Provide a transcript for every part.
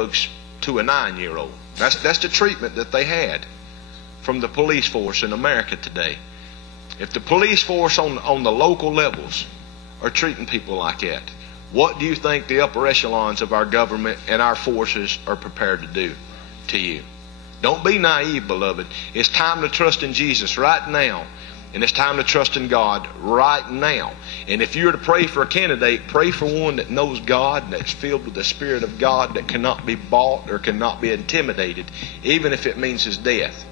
drugs to a 9-year-old. That's the treatment that they had from the police force in America today. If the police force on the local levels are treating people like that, what do you think the upper echelons of our government and our forces are prepared to do to you? Don't be naive, beloved. It's time to trust in Jesus right now. And it's time to trust in God right now. And if you're to pray for a candidate, pray for one that knows God and that's filled with the Spirit of God, that cannot be bought or cannot be intimidated, even if it means his death.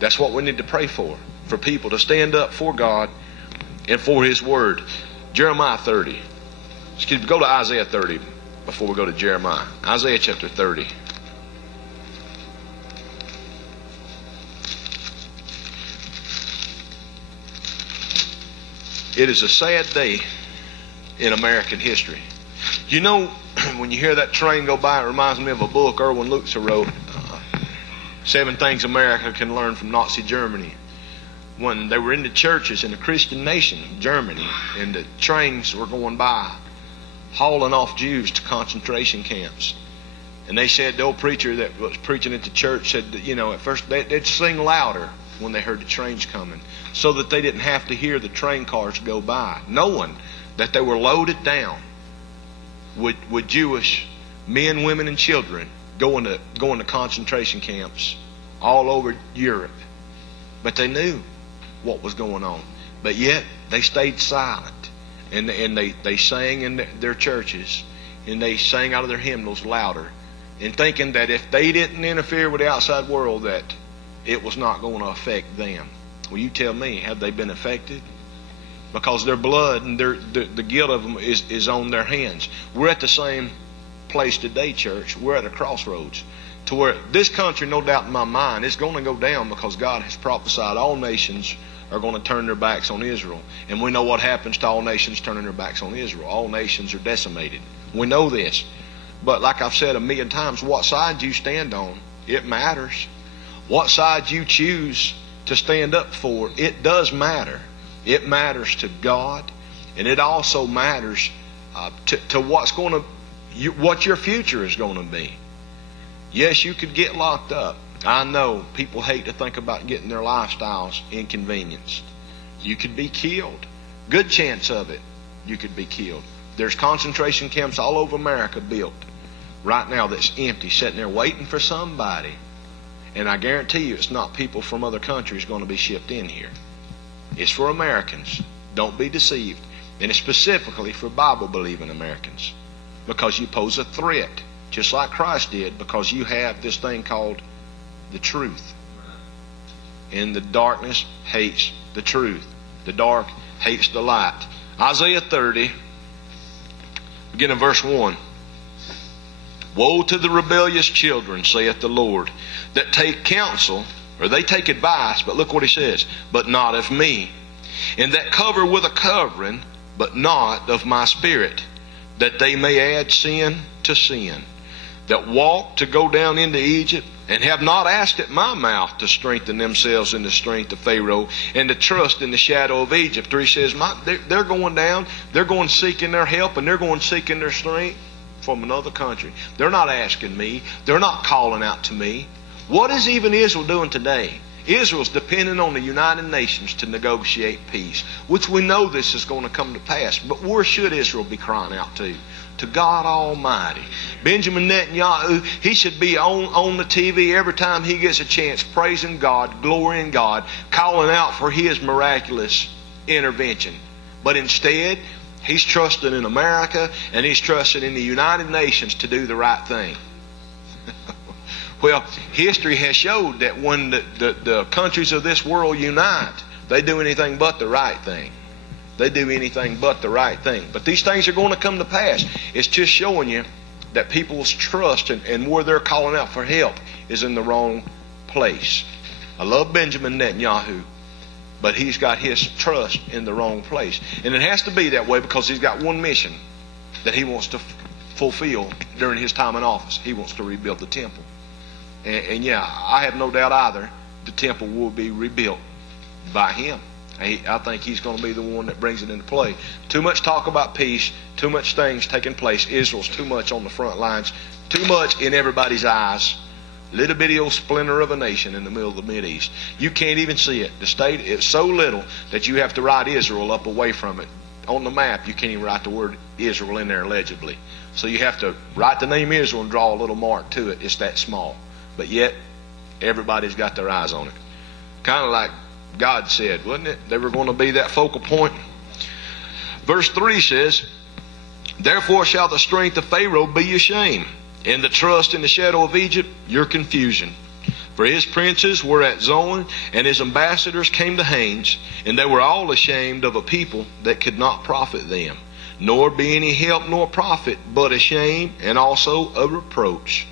That's what we need to pray for people to stand up for God and for His Word. Jeremiah 30. Excuse me, go to Isaiah 30 before we go to Jeremiah. Isaiah chapter 30. It is a sad day in American history. You know, when you hear that train go by, it reminds me of a book Erwin Lutzer wrote, 7 Things America Can Learn from Nazi Germany. When they were in the churches in the Christian nation, Germany, and the trains were going by, hauling off Jews to concentration camps. And they said, the old preacher that was preaching at the church said that, at first they'd sing louder when they heard the trains coming, so that they didn't have to hear the train cars go by, knowing that they were loaded down with Jewish men, women, and children going to concentration camps all over Europe. But they knew what was going on. But yet they stayed silent, and they sang in their churches, and they sang out of their hymnals louder, and thinking that if they didn't interfere with the outside world, that it was not going to affect them. Well, you tell me, have they been affected? Because their blood and the guilt of them is on their hands. We're at the same place today, church. We're at a crossroads to where this country, no doubt in my mind, is going to go down, because God has prophesied all nations are going to turn their backs on Israel. And we know what happens to all nations turning their backs on Israel. All nations are decimated. We know this. But like I've said 1,000,000 times, what side you stand on, it matters. What side you choose to stand up for, it does matter. It matters to God, and it also matters to what your future is going to be. Yes, you could get locked up. I know people hate to think about getting their lifestyles inconvenienced. You could be killed. Good chance of it, you could be killed. There's concentration camps all over America built right now that's empty, sitting there waiting for somebody. And I guarantee you it's not people from other countries going to be shipped in here. It's for Americans. Don't be deceived. And it's specifically for Bible-believing Americans, because you pose a threat, just like Christ did, because you have this thing called the truth. And the darkness hates the truth. The dark hates the light. Isaiah 30, beginning verse 1. Woe to the rebellious children, saith the Lord, that take counsel, or they take advice, but look what he says, but not of me, and that cover with a covering, but not of my spirit, that they may add sin to sin, that walk to go down into Egypt, and have not asked at my mouth to strengthen themselves in the strength of Pharaoh, and to trust in the shadow of Egypt. Or he says, they're going down, they're going seeking their help, and they're going seeking their strength from another country. They're not asking me. They're not calling out to me. What is even Israel doing today? Israel's depending on the United Nations to negotiate peace, which we know this is going to come to pass. But where should Israel be crying out to? To God Almighty. Benjamin Netanyahu, he should be on the TV every time he gets a chance, praising God, glorying God, calling out for His miraculous intervention. But instead, he's trusting in America, and he's trusting in the United Nations to do the right thing. Well, history has showed that when the countries of this world unite, they do anything but the right thing. They do anything but the right thing. But these things are going to come to pass. It's just showing you that people's trust and where they're calling out for help is in the wrong place. I love Benjamin Netanyahu, but he's got his trust in the wrong place. And it has to be that way, because he's got one mission that he wants to fulfill during his time in office. He wants to rebuild the temple. And yeah, I have no doubt either the temple will be rebuilt by him. I think he's going to be the one that brings it into play. Too much talk about peace, Too much things taking place. Israel's too much on the front lines. Too much in everybody's eyes. Little bitty old splinter of a nation in the middle of the Mideast. You can't even see it. The state is so little that you have to write Israel up away from it. On the map, you can't even write the word Israel in there legibly. So you have to write the name Israel and draw a little mark to it. It's that small. But yet, everybody's got their eyes on it. Kind of like God said, wasn't it? They were going to be that focal point. Verse 3 says, therefore shall the strength of Pharaoh be your shame, and the trust in the shadow of Egypt your confusion. For his princes were at Zoan, and his ambassadors came to Hanes, and they were all ashamed of a people that could not profit them, nor be any help nor profit, but a shame, and also a reproach.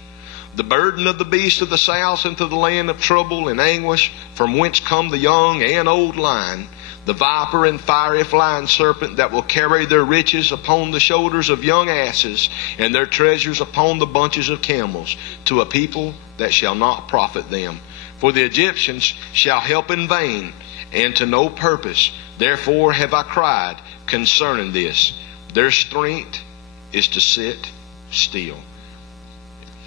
The burden of the beast of the south into the land of trouble and anguish, from whence come the young and old lion, the viper and fiery flying serpent that will carry their riches upon the shoulders of young asses, and their treasures upon the bunches of camels, to a people that shall not profit them. For the Egyptians shall help in vain, and to no purpose. Therefore have I cried concerning this. Their strength is to sit still.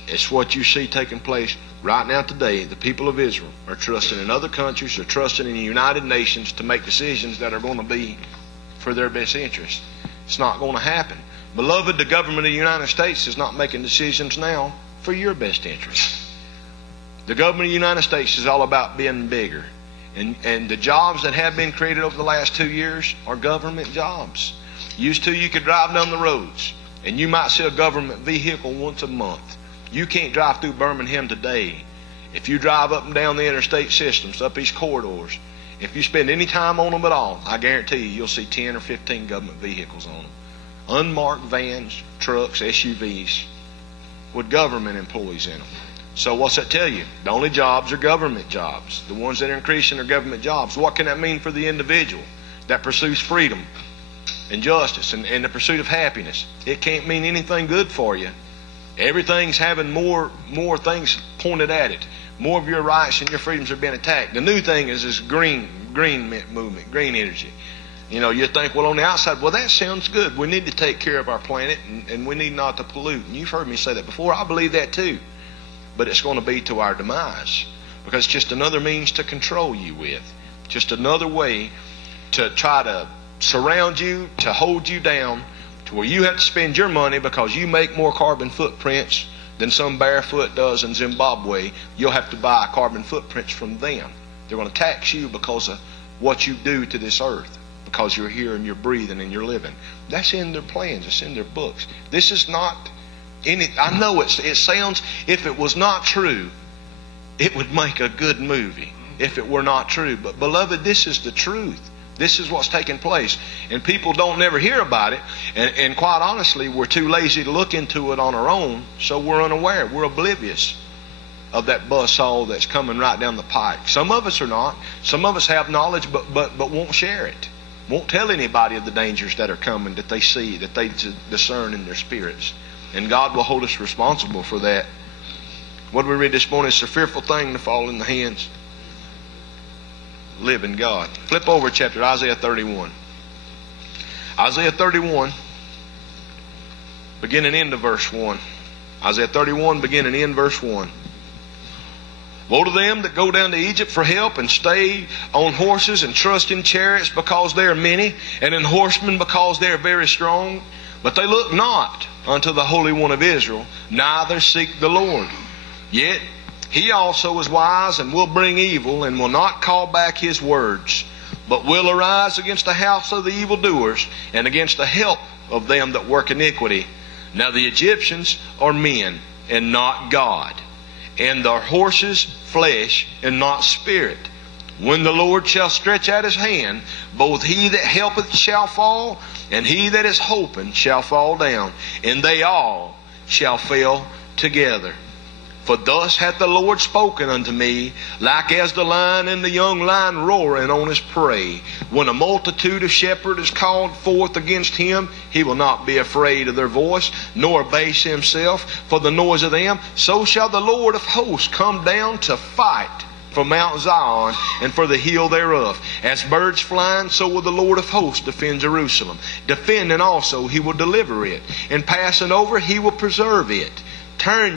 It's what you see taking place right now today. The people of Israel are trusting in other countries, are trusting in the United Nations to make decisions that are going to be for their best interest. It's not going to happen. Beloved, the government of the United States is not making decisions now for your best interest. The government of the United States is all about being bigger. And the jobs that have been created over the last 2 years are government jobs. Used to, you could drive down the roads and you might see a government vehicle once a month. You can't drive through Birmingham today. If you drive up and down the interstate systems, up these corridors, if you spend any time on them at all, I guarantee you'll see 10 or 15 government vehicles on them. Unmarked vans, trucks, SUVs with government employees in them. So what's that tell you? The only jobs are government jobs. The ones that are increasing are government jobs. What can that mean for the individual that pursues freedom and justice and the pursuit of happiness? It can't mean anything good for you. Everything's having more things pointed at it. More of your rights and your freedoms are being attacked. The new thing is this green movement, green energy. You know, you think, well, on the outside, well, that sounds good. We need to take care of our planet and we need not to pollute. And you've heard me say that before. I believe that too. But it's going to be to our demise, because it's just another means to control you with. Just another way to try to surround you, to hold you down, to where you have to spend your money because you make more carbon footprints than some barefoot does in Zimbabwe. You'll have to buy carbon footprints from them. They're going to tax you because of what you do to this earth, because you're here and you're breathing and you're living. That's in their plans. It's in their books. This is not I know it sounds, if it was not true, it would make a good movie if it were not true. But beloved, this is the truth. This is what's taking place. And people don't never hear about it. And quite honestly, we're too lazy to look into it on our own, so we're unaware. We're oblivious of that buzzsaw that's coming right down the pike. Some of us are not. Some of us have knowledge but won't share it. Won't tell anybody of the dangers that are coming, that they see, that they discern in their spirits. And God will hold us responsible for that. What we read this morning, it's a fearful thing to fall in the hands of living God. Flip over chapter Isaiah 31. Isaiah 31, beginning into verse 1. Isaiah 31, beginning in verse 1. Woe to them that go down to Egypt for help and stay on horses and trust in chariots because they are many, and in horsemen because they are very strong. But they look not unto the Holy One of Israel, neither seek the Lord. Yet he also is wise and will bring evil, and will not call back his words, but will arise against the house of the evildoers, and against the help of them that work iniquity. Now the Egyptians are men, and not God, and their horses flesh, and not spirit. When the Lord shall stretch out his hand, both he that helpeth shall fall, and he that is hoping shall fall down, and they all shall fail together. For thus hath the Lord spoken unto me, like as the lion and the young lion roaring on his prey. When a multitude of shepherds is called forth against him, he will not be afraid of their voice, nor abase himself for the noise of them. So shall the Lord of hosts come down to fight for Mount Zion and for the hill thereof. As birds flying, so will the Lord of hosts defend Jerusalem. Defending also, he will deliver it. And passing over, he will preserve it. Turn